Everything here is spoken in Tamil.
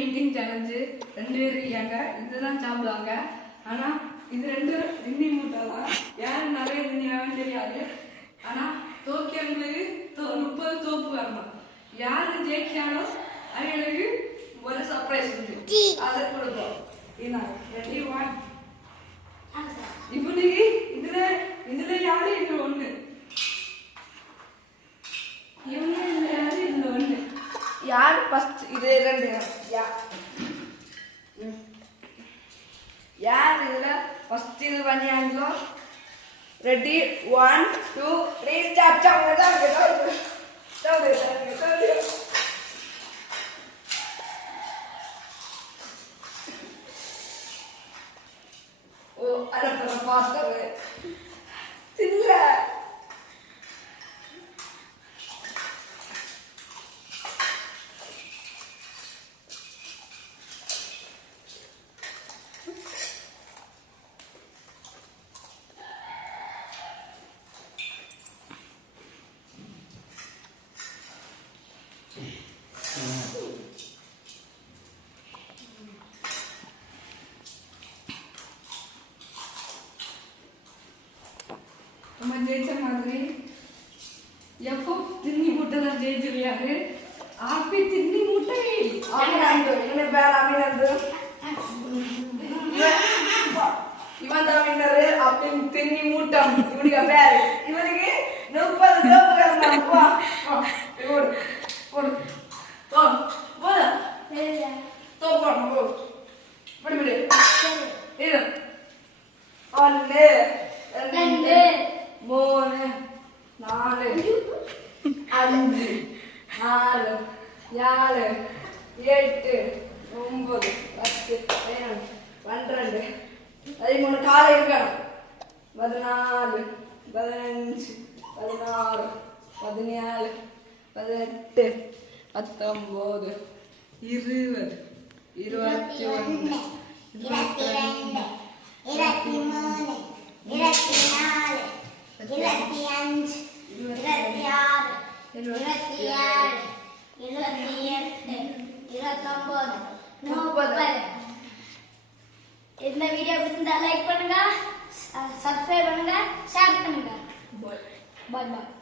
ஈட்டிங் சேலஞ்சு 2 பேர் இருக்காங்க. இதுதான் சாப்பிடுவாங்க. ஆனா இது 2 திண்ணி மூட்டை தான். யாரு நிறைய திண்ணியான்னு தெரியாது. ஆனா தோக்கியவங்களுக்கு 30 தோப்பு வரணும். யாரு ஜெயிக்கானோ அவங்களுக்கு ஒரு சர்ப்ரைஸ் உண்டு. அதை கொடுப்போம். ரெடி 1. இவனுக்கு இதுல யாரு இது 1. இவங்க இதுல யாரு இதுல 1. யார் ஃபர்ஸ்ட் இது 2 யார் இதுல ஃபர்ஸ்ட் இது பண்ணியாங்களோ ரெடி 1 2 3 ஸ்டார்ட். ஓ அரை பாஸ்டர் இல்ல நம்ம ஜெயிச்ச மாதிரி எப்போ திண்ணி மூட்டை தான் ஜெயிச்சிருக்காரு. ஆப்பி திண்ணி மூட்டை என்ன பேர் அபிநந்து இவன் தான் வின்னரு. அப்படி திண்ணி மூட்டம் இவனுக்கு பேரு. இவனுக்கு 30 காலை இருக்கணும். 14 15 16 17 18 19 20 21 22 23 24 25 26 27 28 29 30. இந்த வீடியோ பிடிச்சிருந்தா லைக் பண்ணுங்க, சப்ஸ்கிரைப் பண்ணுங்க, ஷேர் பண்ணுங்க. பாய் பாய்.